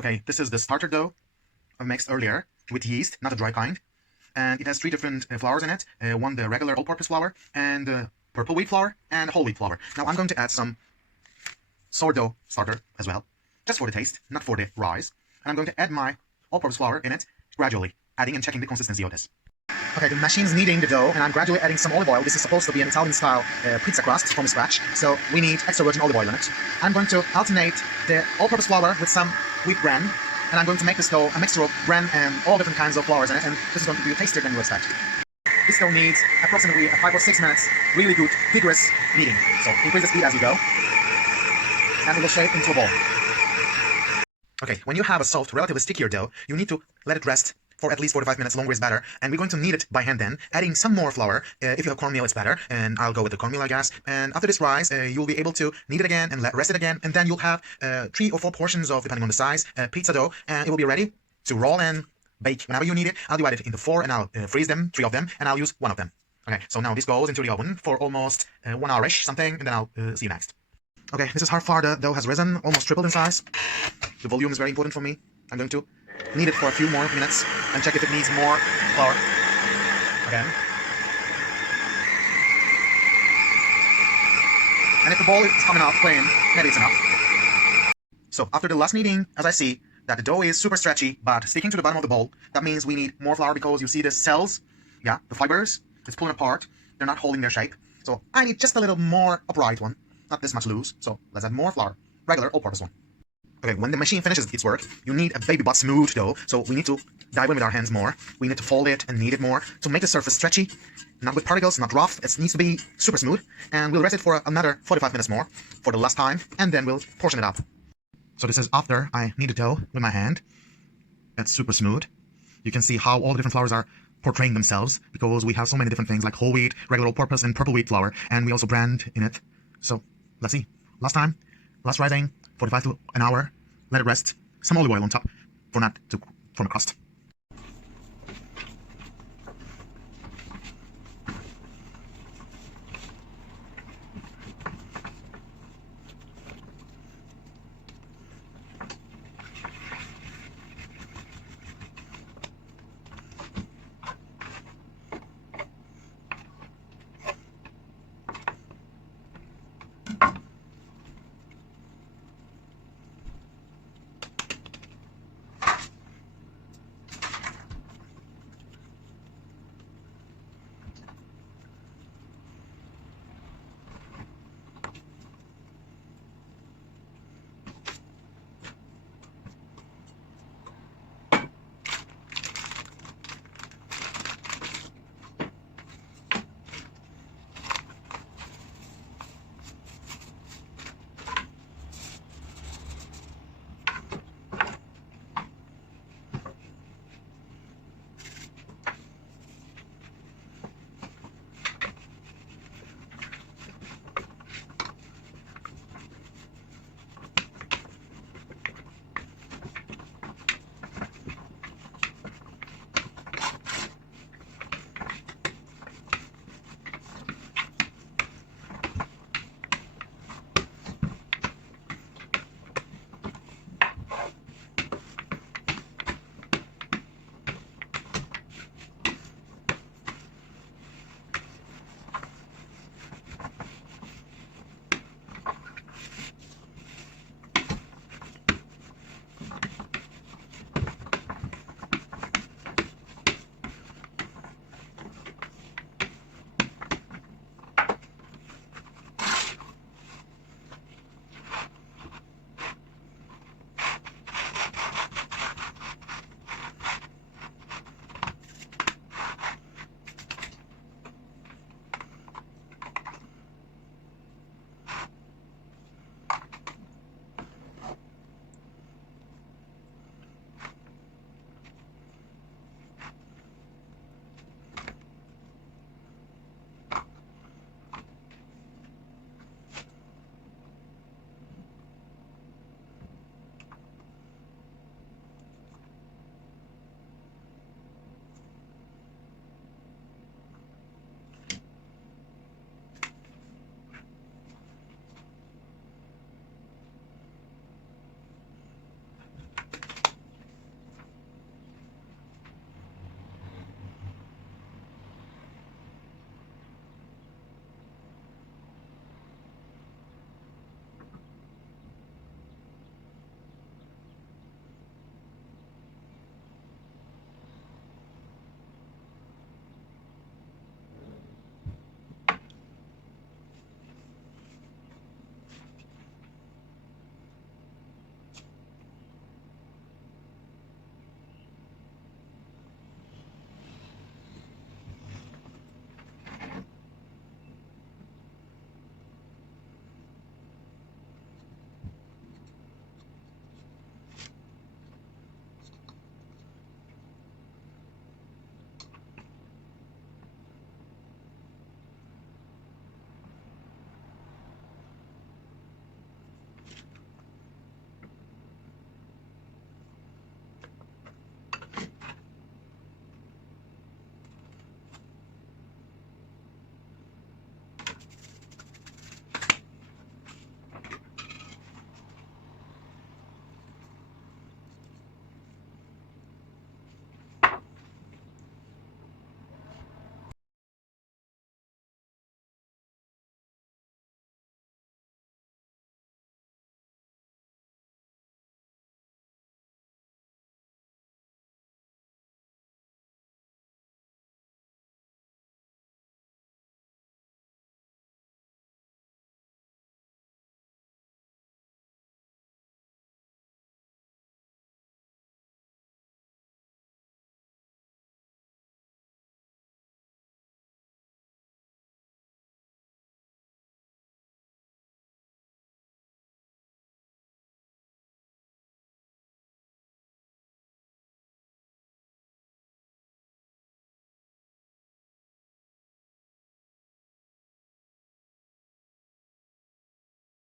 Okay, this is the starter dough I mixed earlier with yeast, not the dry kind. And it has three different flours in it. One the regular all-purpose flour, and the purple wheat flour, and whole wheat flour. Now I'm going to add some sourdough starter as well, just for the taste, not for the rise. And I'm going to add my all-purpose flour in it gradually, adding and checking the consistency of this. Okay, the machine's kneading the dough, and I'm gradually adding some olive oil. This is supposed to be an Italian-style pizza crust from scratch, so we need extra virgin olive oil in it. I'm going to alternate the all-purpose flour with some wheat bran, and I'm going to make this dough a mixture of bran and all different kinds of flours in it, and this is going to be tastier than you expect. This dough needs approximately 5 or 6 minutes, really good, vigorous kneading. So increase the speed as you go, and it will shape into a ball. Okay, when you have a soft, relatively stickier dough, you need to let it rest for at least 45 minutes. Longer is better, and we're going to knead it by hand then, adding some more flour. If you have cornmeal, it's better, and I'll go with the cornmeal, I guess. And after this rise, you'll be able to knead it again and let rest it again, and then you'll have 3 or 4 portions of, depending on the size, pizza dough, and it will be ready to roll and bake whenever you need it. I'll divide it into 4, and I'll freeze them, 3 of them, and I'll use 1 of them. Okay, so now this goes into the oven for almost 1 hour-ish, something, and then I'll see you next. Okay, this is how far the dough has risen, almost tripled in size. The volume is very important for me. I'm going to knead it for a few more minutes and check if it needs more flour. Again. And if the ball is coming out plain, maybe it's enough. So after the last kneading, as I see that the dough is super stretchy but sticking to the bottom of the bowl, that means we need more flour because you see the cells, yeah, the fibers, it's pulling apart. They're not holding their shape. So I need just a little more upright one, not this much loose. So let's add more flour, regular all-purpose one. Okay, when the machine finishes its work, you need a baby butt smooth dough, so we need to dive in with our hands more. We need to fold it and knead it more to make the surface stretchy, not with particles, not rough. It needs to be super smooth, and we'll rest it for another 45 minutes more for the last time, and then we'll portion it up. So this is after I knead the dough with my hand. That's super smooth. You can see how all the different flours are portraying themselves, because we have so many different things like whole wheat, regular all-purpose, and purple wheat flour, and we also brand in it. So let's see. Last time, last rising, 45 to an hour. Let it rest. Some olive oil on top for not to form a crust.